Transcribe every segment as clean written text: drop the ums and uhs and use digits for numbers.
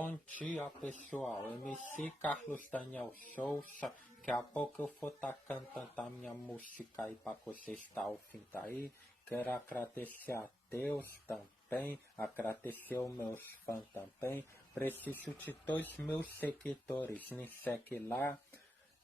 Bom dia, pessoal. MC Carlos Daniel Souza. Daqui a pouco eu vou estar cantando a minha música aí para você estar ouvindo aí. Quero agradecer a Deus também, agradecer os meus fãs também. Preciso de 2.000 seguidores. Me segue lá.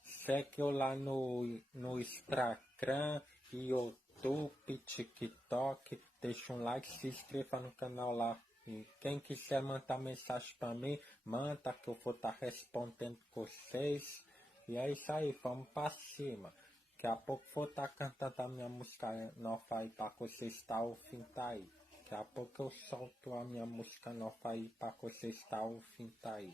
Segue eu lá no Instagram, YouTube, TikTok. Deixa um like, se inscreva no canal lá. E quem quiser mandar mensagem para mim, manda que eu vou estar respondendo com vocês. E é isso aí, vamos para cima. Daqui a pouco vou estar cantando a minha música nova aí para você estar ouvindo aí. Daqui a pouco eu solto a minha música nova aí para você estar ouvindo aí.